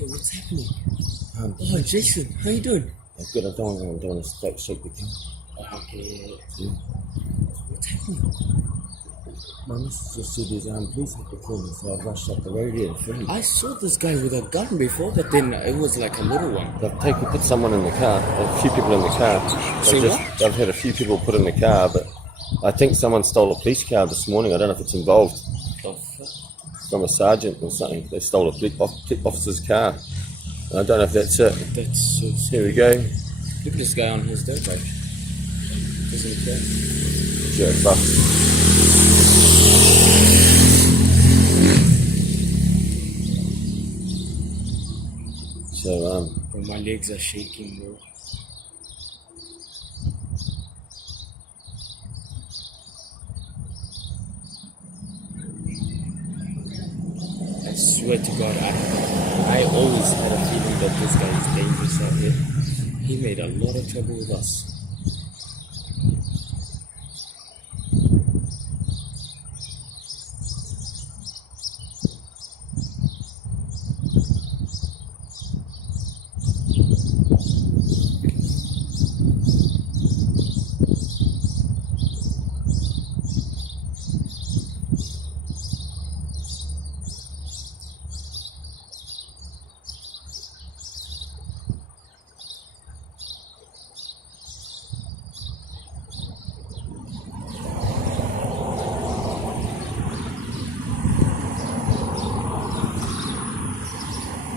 shit, what's happening? Oh, Jason, how you doing? I'm good. I don't want to shake the camera. Okay. Yeah. What's happening? My missus just said there's police at the corner, so I rushed up the road here and filmed. I saw this guy with a gun before, but then it was like a little one. They've put someone in the car, a few people in the car. Say what? They've had a few people put in the car, but I think someone stole a police car this morning. I don't know if it's involved. The fuck? From a sergeant or something. They stole a police officer's car. I don't know if that's it. That's so scary. Here we go. Look at this guy on his dirt bike. Doesn't he care? Jerk buff. So, Bro, my legs are shaking, bro. I swear to God, I always had a feeling that this guy is dangerous out here. He made a lot of trouble with us.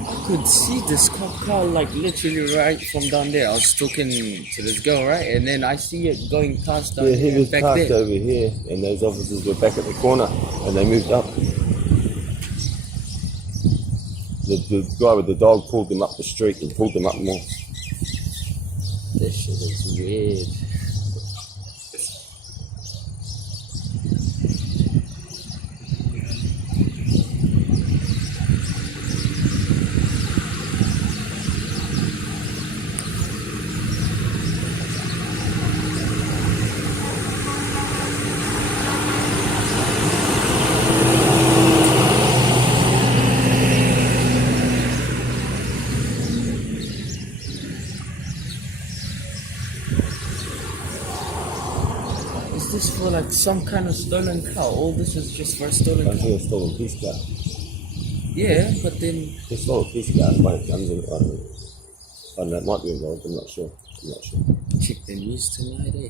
I could see this cop car like literally right from down there. I was talking to this girl, right? And then I see it going past down yeah, he here was back parked there. over here, and those officers were back at the corner, and they moved up. The guy with the dog pulled them up the street and pulled them up more. This shit is weird. Is this for like some kind of stolen car? All this is just for a stolen I car? think they stole a police car. Yeah, but then They stole a police car, might have guns in it, I don't know. I don't know, it might be involved, I'm not sure. check the news tonight, eh?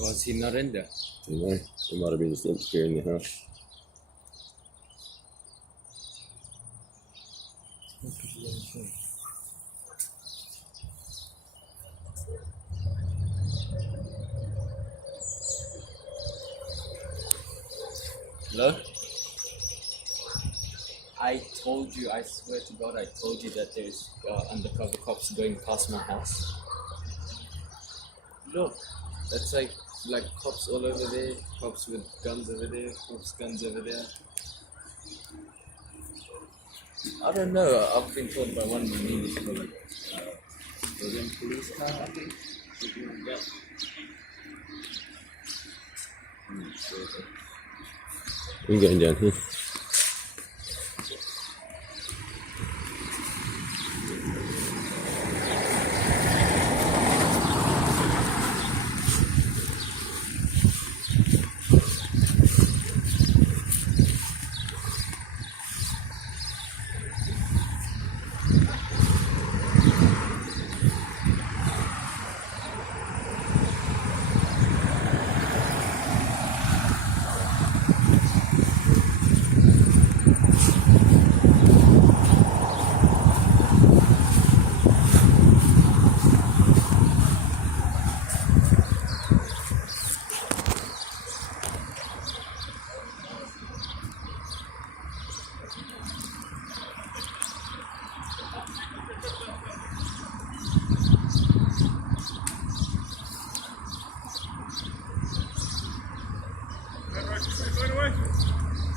Was he not in there? You know, it might have been just interfering in the house. Hello? I told you, I swear to God, I told you that there's undercover cops going past my house. Look, that's like cops all over there, cops with guns over there, cops guns over there. I don't know, I've been told by one of the neighbors for like civilian police car, I think. Yeah. I'm going down here.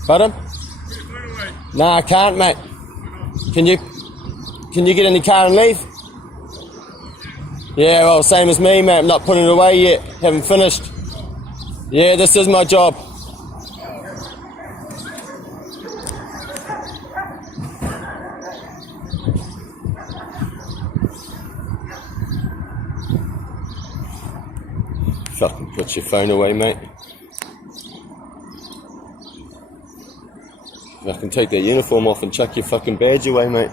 Pardon? No, I can't, mate. Can you get in the car and leave? Yeah, well, same as me, mate. I'm not putting it away yet. Haven't finished. Yeah, this is my job. Fucking put your phone away, mate. I can take that uniform off and chuck your fucking badge away, mate.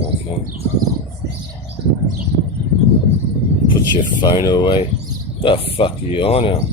Okay. Put your phone away. The fuck are you on now?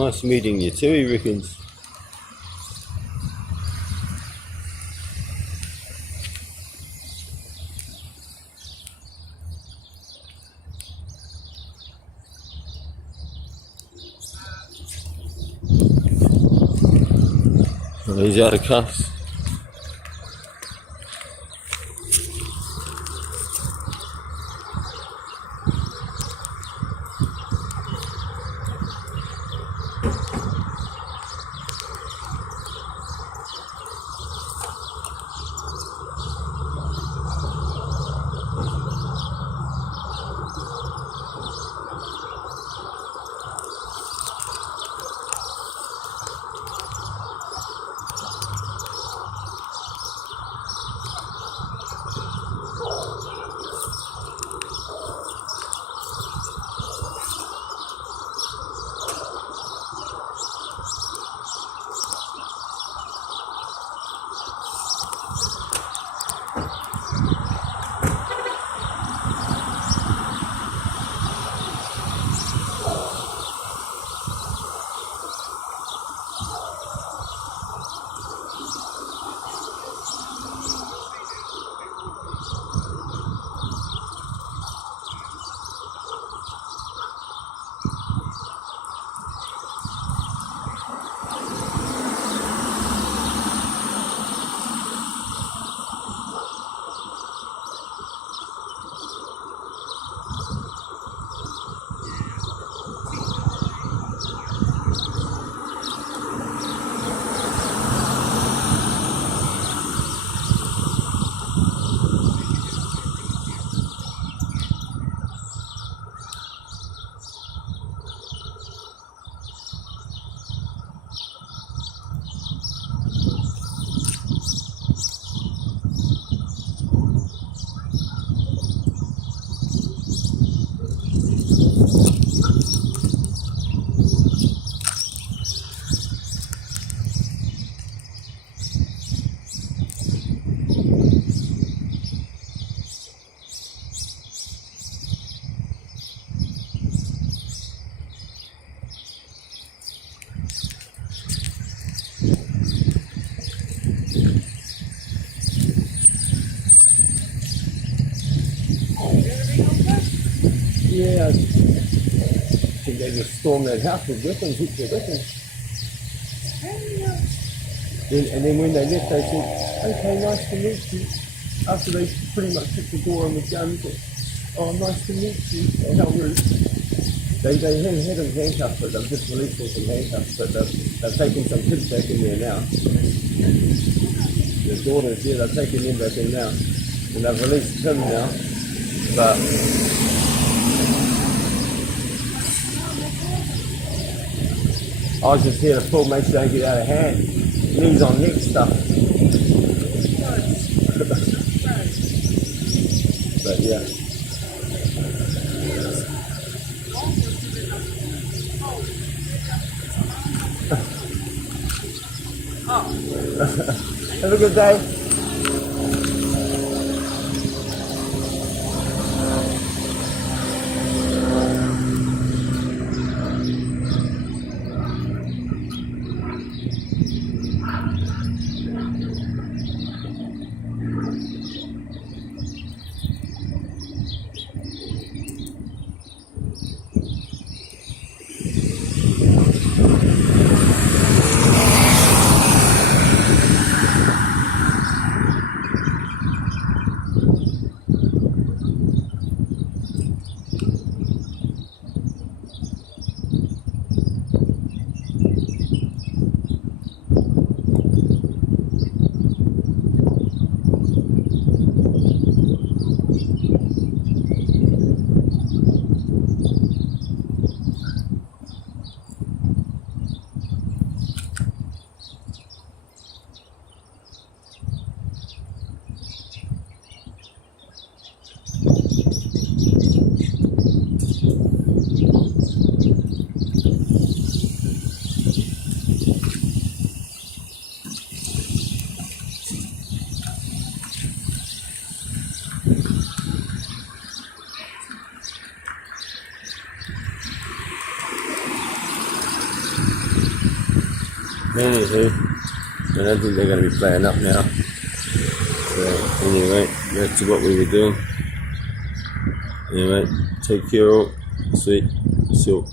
Nice meeting you too, he reckons. Well, he's out of cuffs. Yeah, I think they just stormed that house with weapons, hit their weapons. And then when they left, they said, okay, nice to meet you. After they pretty much took the door on the guns, oh, nice to meet you. Oh, how rude. They had them handcuffed, but they've just released them from handcuffs, but they've taken some kids back in there now. The daughters, yeah, they've taken them back in now. And they've released him now, but I was just here to pull, make sure they don't get out of hand. Knees on neck stuff. But yeah. Have a good day. Anywho, I don't think they're going to be playing up now. So anyway, back to what we were doing. Anyway, take care all. Sweet. So.